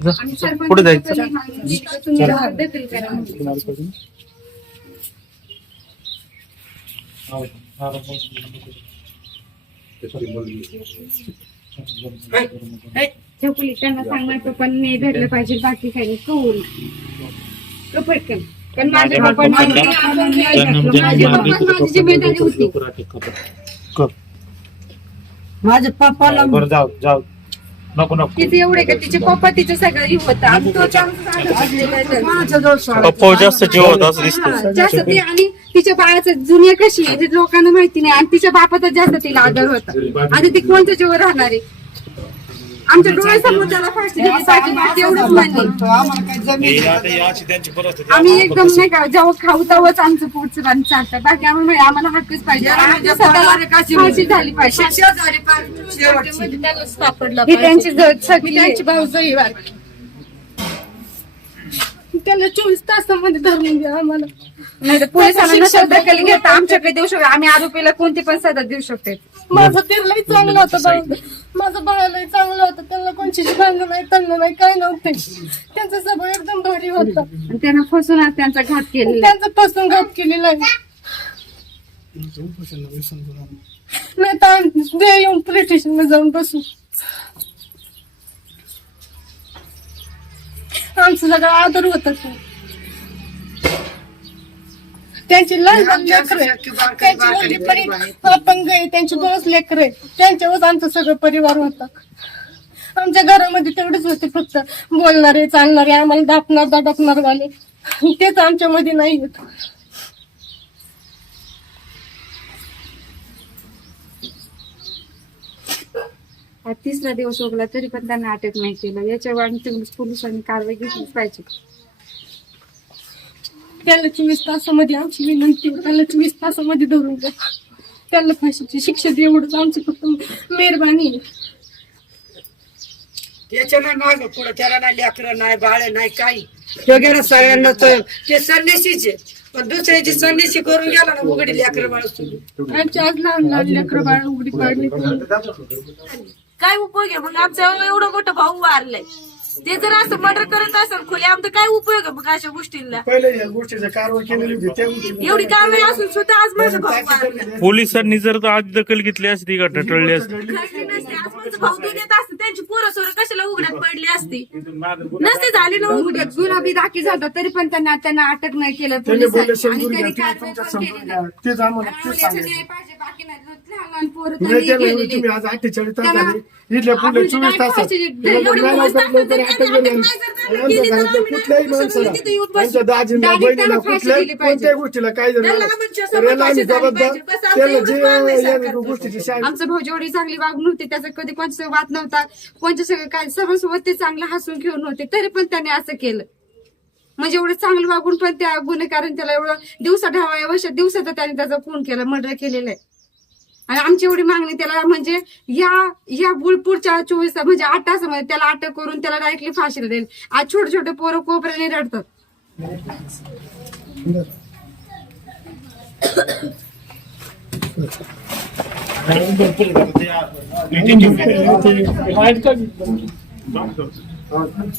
पुढे जायचं. तरी मागणी की तुम्ही दखल करा त्या पोलिसांना सांगायचं पण नाही धरलं पाहिजे बाकी काही कळून पटकन कारण माझ्या पप्पांनी माझ्या पप्पा माझी जिम्मेदारी होती. माझ्या पप्पाला जाऊ जाऊ. नको नको. तिथे एवढे का? तिचे पप्पा तिचे सगळं हे होतं. आणि तो चांगला. पप्पा जास्त जीव होता असं दिसतं. हा, जास्त ती आणि तिच्या बाळाचं जुनिया कशी आहे ते लोकांना माहिती नाही. आणि तिच्या बापाचा जास्त तिला आदर होता. आणि ती कोणत्या जीवर राहणार? आहे आमच्या डोळ्यासमोर त्याला फाशी दिली पाहिजे बाकी एवढंच जमीन आम्ही एकदम नाही का जेव्हा खाऊ तेव्हाच आमचं पोटचं पाणी चालतं. बाकी आम्हाला माहिती- आम्हाला हक्कच पाहिजे. स्वतःला फाशी झाली पाहिजे. ही त्यांची ज- सगळी त्यांची भाऊजाई त्याला चोवीस तासामध्ये धरून द्या आम्हाला. नाही तर पोलिसांना दखल घेता. आमच्याकडे देऊ शकतो. आम्ही आरोपीला कोणती पण सजा देऊ शकतो. माझं ते लई चांगलं होतं बाळ माझं बाळ लई चांगलं होतं. त्यांना कोणची भांडण नाही तन्न नाही काय नव्हते. त्यांचं सगळं एकदम भारी होतं. आणि त्यांना फसून आज त्यांचा घात केलेला. आहे. त्यांचं पासून घात केलेला आहे. नाही तर आम्ही येऊन पोलीस स्टेशनला जाऊन बसू. आमचं सगळं आदर होत. त्यांची लहान लेकरं. त्यांची मुलगी परी अपंग आहे त्यांची दोनच लेकर आहे. त्यांच्यावर आमचं सगळं परिवार होता. आमच्या घरामध्ये तेवढेच होते फक्त. बोलणारे चालणारे आम्हाला दापणार दाटकणार वाले तेच आमच्यामध्ये नाही होत. तिसरा दिवस उगला तरी पण त्यांना अटक नाही केलं. याच्यावर आणि तेवढीच पोलिसांनी कारवाई घेतलीच पाहिजे. त्याला चोवीस तासामध्ये आमची विनंती आहे. त्याला चोवीस तासामध्ये धरून द्या त्याला फाशीची शिक्षा दे एवढंच आमची फक्त मेहरबानी आहे. त्याच्या नाही माग पुढे त्याला नाही लेकरं नाही बाळ नाही काही. गेला सगळ्यांना तर ते संन्यासीचे पण दुसऱ्याची करून गेला ना उघडी लेकरं बाळ सोडून. आमची आज लहान लहान लेकरं बाळ उघडी पाडली. काय उपयोग आहे? मग आमचा एवढं मोठं भाऊ वारलाय. ते जर असं मर्डर करत असेल खोली आमचा काय उपयोग आहे मग अशा गोष्टींना? पहिले या गोष्टीची कारवाई केलेली होती त्या गोष्टी एवढी कारवाई असून सुद्धा आज माझा भाऊ पोलिसांनी जर आज दखल घेतली असती ती घटना टळली असती? घडली. नसते. आज माझा भाऊ देत असते. त्यांची पोरं सोरं कशाला उघड्यात पडली असती? नसते झाली ना उघड. उद्या गुन्हा दाखल झाला तरी पण त्यांना त्यांना अटक नाही केलं त्यांनी बोलले पोलिसांनी. आणि समजून घ्या त्यांनी कारवाई तुमच्या पण समजून केली घ्या नाही. तेच आम्हाला आणि तेच याचं सांगायचं न्याय पाहिजे, बाकी नाही. लहान लहान पोरं नाही त्यांनी त्याला केलेली. तुम्ही आज अठ्ठेचाळीस तास त्याला- झाले इथल्या पुढे आपण चोवीस जे तासात फाशीचे- याला एवढे नाही दिवस लवकर लवकर तासात अटक त्यांनी केली अटक आणि नाही यांच्या झाली, घरातल्या तर कुठल्याही आम्ही माणसाला तिथे येऊन बसू. यांच्या दाजींना Direct बहिणीला त्यांना फाशी कुठल्याही दिली पाहिजे. कोणत्याही गोष्टीला काय झालं त्यांना आमच्यासमोर तर याला फाशी आम्ही झाली जबाबदार पाहिजे. बस आमचं त्याला एवढंच जे मागणं आहे या सरकारचं. गोष्टीची शाळा आमचा भाऊ जेवढी चांगली वागणूक होती त्याचं कधी कोणच्या वाद नव्हता कोणच्या सगळं काय सर्वसोबत ते चांगलं हसून घेऊन होते तरी पण त्याने असं केलं म्हणजे एवढं चांगलं वागून पण त्या गुन्हेगारांनी त्याला एवढं दिवसा ढावा वर्षात दिवसात त्याने त्याचा खून केला मर्डर केलेलं आहे आणि आमची एवढी मागणी त्याला म्हणजे या या पुढ- पुढच्या चोवीस म्हणजे आठ तासामध्ये त्याला अटक करून त्याला डायरेक्टली फाशीला देईल. आज छोटे छोटे पोरं कोपऱ्याने रडतात. भरपूर